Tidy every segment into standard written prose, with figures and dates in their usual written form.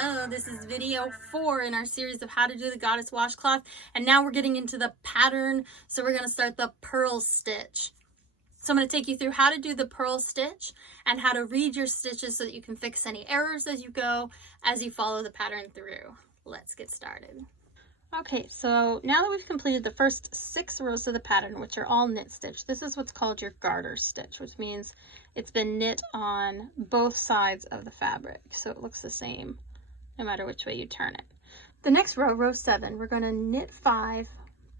Hello, this is video 4 in our series of how to do the goddess washcloth, and now we're getting into the pattern. So we're going to start the purl stitch. So I'm going to take you through how to do the purl stitch and how to read your stitches so that you can fix any errors as you go, as you follow the pattern through. Let's get started. Okay, so now that we've completed the first 6 rows of the pattern, which are all knit stitch, this is what's called your garter stitch, which means it's been knit on both sides of the fabric, so it looks the same no matter which way you turn it. The next row, row 7, we're going to knit 5,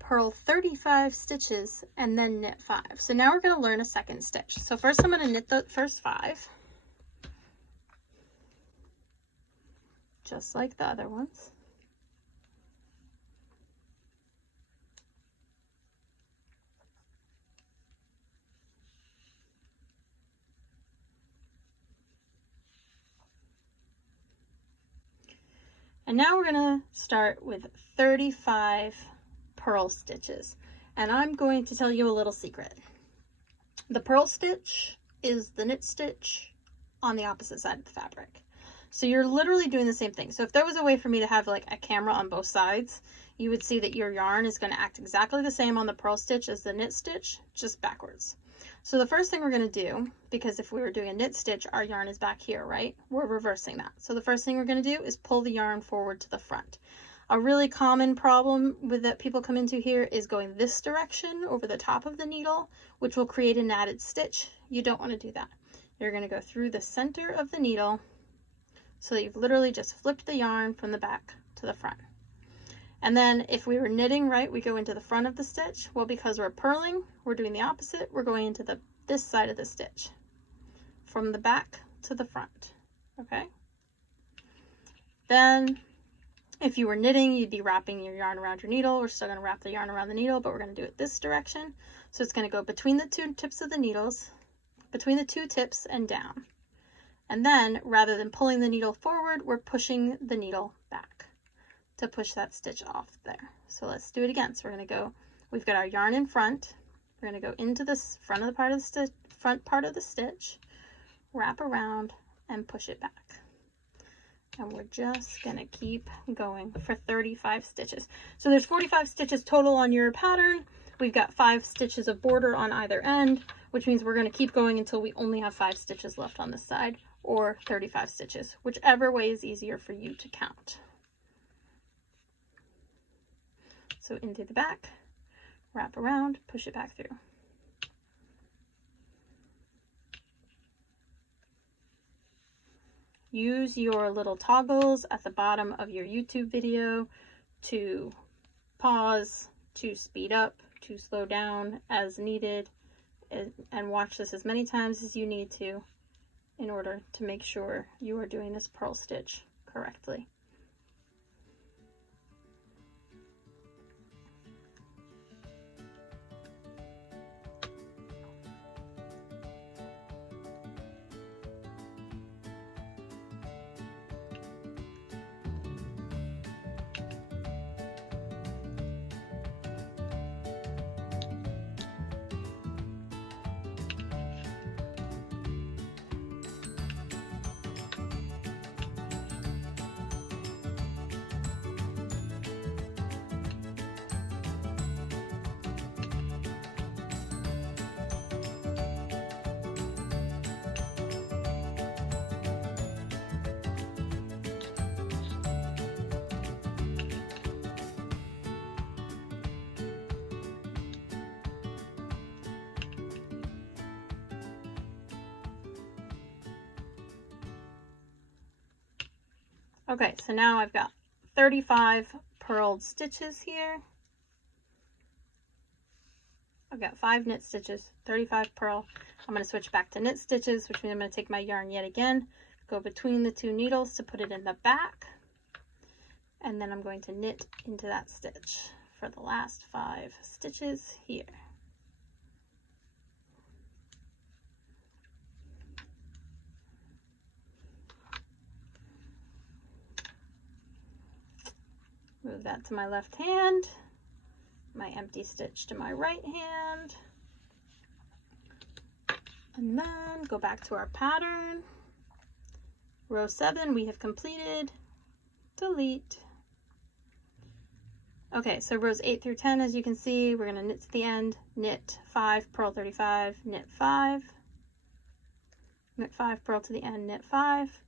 purl 35 stitches, and then knit 5. So now we're going to learn a second stitch. So first I'm going to knit the first 5, just like the other ones. And now we're going to start with 35 purl stitches. And I'm going to tell you a little secret. The purl stitch is the knit stitch on the opposite side of the fabric. So you're literally doing the same thing. So if there was a way for me to have like a camera on both sides, you would see that your yarn is going to act exactly the same on the purl stitch as the knit stitch, just backwards. So the first thing we're going to do, because if we were doing a knit stitch, our yarn is back here, right? We're reversing that. So the first thing we're going to do is pull the yarn forward to the front. A really common problem that people come into here is going this direction over the top of the needle, which will create an added stitch. You don't want to do that. You're going to go through the center of the needle so that you've literally just flipped the yarn from the back to the front. And then if we were knitting, right, we go into the front of the stitch. Well, because we're purling, we're doing the opposite. We're going into this side of the stitch from the back to the front, okay? Then if you were knitting, you'd be wrapping your yarn around your needle. We're still going to wrap the yarn around the needle, but we're going to do it this direction. So it's going to go between the 2 tips of the needles, between the 2 tips and down. And then rather than pulling the needle forward, we're pushing the needle back to push that stitch off there. So let's do it again. So we're going to go, we've got our yarn in front. We're going to go into this front part of the stitch, wrap around and push it back. And we're just going to keep going for 35 stitches. So there's 45 stitches total on your pattern. We've got 5 stitches of border on either end, which means we're going to keep going until we only have 5 stitches left on this side, or 35 stitches, whichever way is easier for you to count. So into the back, wrap around, push it back through. Use your little toggles at the bottom of your YouTube video to pause, to speed up, to slow down as needed, and watch this as many times as you need to in order to make sure you are doing this purl stitch correctly. Okay, so now I've got 35 purled stitches here. I've got 5 knit stitches, 35 purl. I'm going to switch back to knit stitches, which means I'm going to take my yarn yet again, go between the 2 needles to put it in the back, and then I'm going to knit into that stitch for the last 5 stitches here. Move that to my left hand, my empty stitch to my right hand, and then go back to our pattern. Row 7 we have completed. delete. Okay, so rows 8 through 10, as you can see, we're going to knit to the end, knit 5, purl 35, knit 5, knit 5, purl to the end, knit 5,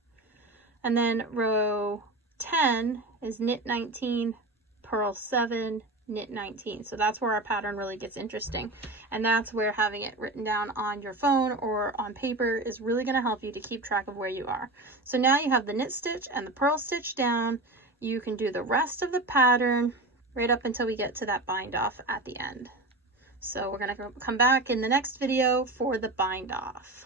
and then row 10 is knit 19, purl 7, knit 19. So that's where our pattern really gets interesting, and that's where having it written down on your phone or on paper is really going to help you to keep track of where you are. So now you have the knit stitch and the purl stitch down. You can do the rest of the pattern right up until we get to that bind off at the end. So we're going to come back in the next video for the bind off.